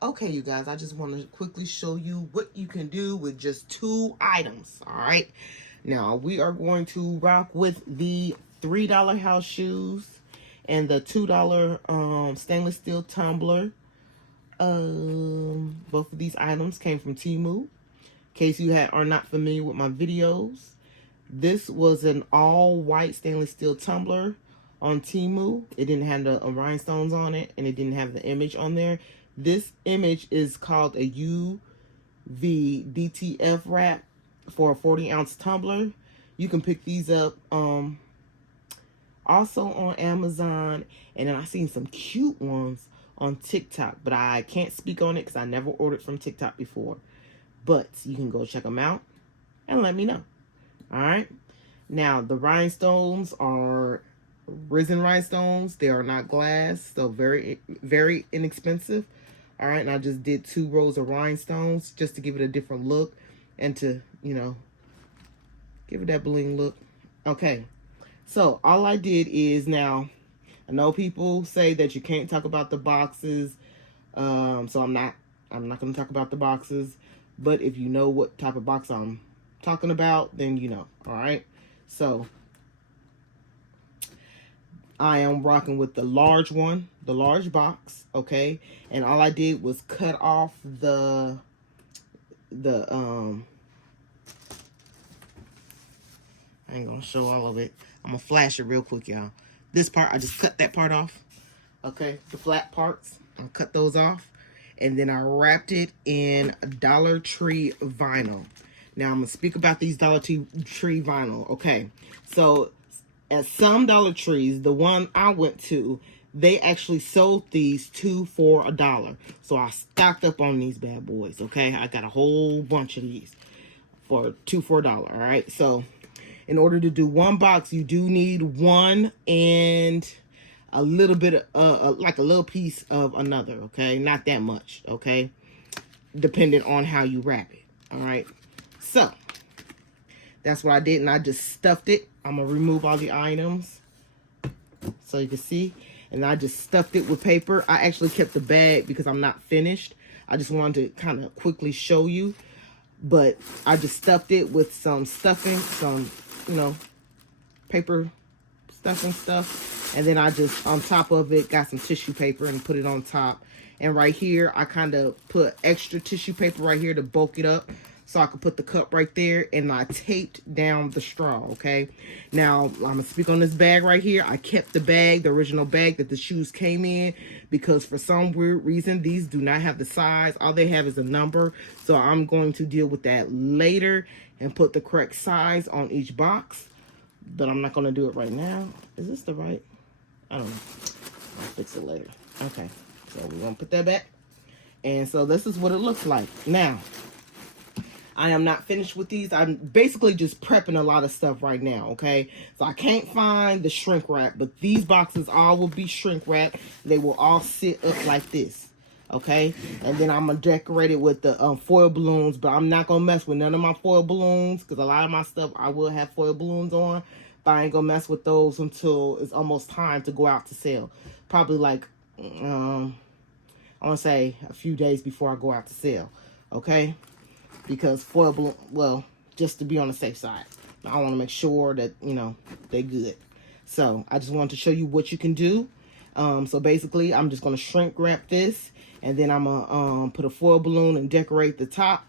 Okay, you guys, I just want to quickly show you what you can do with just 2 items, all right? Now, we are going to rock with the $3 house shoes and the $2 stainless steel tumbler. Both of these items came from Temu. In case you are not familiar with my videos, this was an all-white stainless steel tumbler on Temu. It didn't have the rhinestones on it, and it didn't have the image on there. This image is called a UV DTF wrap for a 40-ounce tumbler. You can pick these up also on Amazon, and then I've seen some cute ones on TikTok, but I can't speak on it because I never ordered from TikTok before. But you can go check them out and let me know. All right. Now, the rhinestones are resin rhinestones. They are not glass, so very, very inexpensive. All right, and I just did 2 rows of rhinestones just to give it a different look and to, you know, give it that bling look. Okay, so all I did is, now, I know people say that you can't talk about the boxes, so I'm not going to talk about the boxes, but if you know what type of box I'm talking about, then you know. All right, so I am rocking with the large one, the large box, okay? And all I did was cut off the I ain't gonna show all of it. I'm gonna flash it real quick, y'all. This part, I just cut that part off, okay? The flat parts, I'll cut those off. And then I wrapped it in Dollar Tree vinyl. Now, I'm gonna speak about these Dollar Tree vinyl, okay? So, at some Dollar Trees, the one I went to, they actually sold these 2 for $1. So I stocked up on these bad boys, okay? I got a whole bunch of these for 2 for $1, all right? So in order to do one box, you do need one and a little bit of, like a little piece of another, okay? Not that much, okay? Depending on how you wrap it, all right? So that's what I did, and I just stuffed it. I'm going to remove all the items so you can see. And I just stuffed it with paper. I actually kept the bag because I'm not finished. I just wanted to kind of quickly show you. But I just stuffed it with some stuffing, some, you know, paper stuffing stuff. And then I just, on top of it, got some tissue paper and put it on top. And right here, I kind of put extra tissue paper right here to bulk it up, so I could put the cup right there, and I taped down the straw, okay? Now, I'm going to speak on this bag right here. I kept the bag, the original bag that the shoes came in, because for some weird reason, these do not have the size. All they have is a number, so I'm going to deal with that later and put the correct size on each box, but I'm not going to do it right now. Is this the right? I don't know. I'll fix it later. Okay, so we're going to put that back. And so this is what it looks like. Now, I am not finished with these. I'm basically just prepping a lot of stuff right now, okay? So I can't find the shrink wrap, but these boxes all will be shrink wrapped. They will all sit up like this, okay? And then I'm going to decorate it with the foil balloons, but I'm not going to mess with none of my foil balloons because a lot of my stuff I will have foil balloons on, but I ain't going to mess with those until it's almost time to go out to sale. Probably like, I want to say a few days before I go out to sale, okay? Because foil balloon, well, just to be on the safe side. I want to make sure that, you know, they're good. So I just wanted to show you what you can do. So basically, I'm just going to shrink wrap this, and then I'm going to put a foil balloon and decorate the top.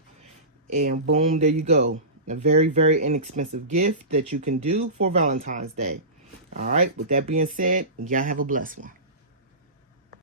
And boom, there you go. A very, very inexpensive gift that you can do for Valentine's Day. All right, with that being said, y'all have a blessed one.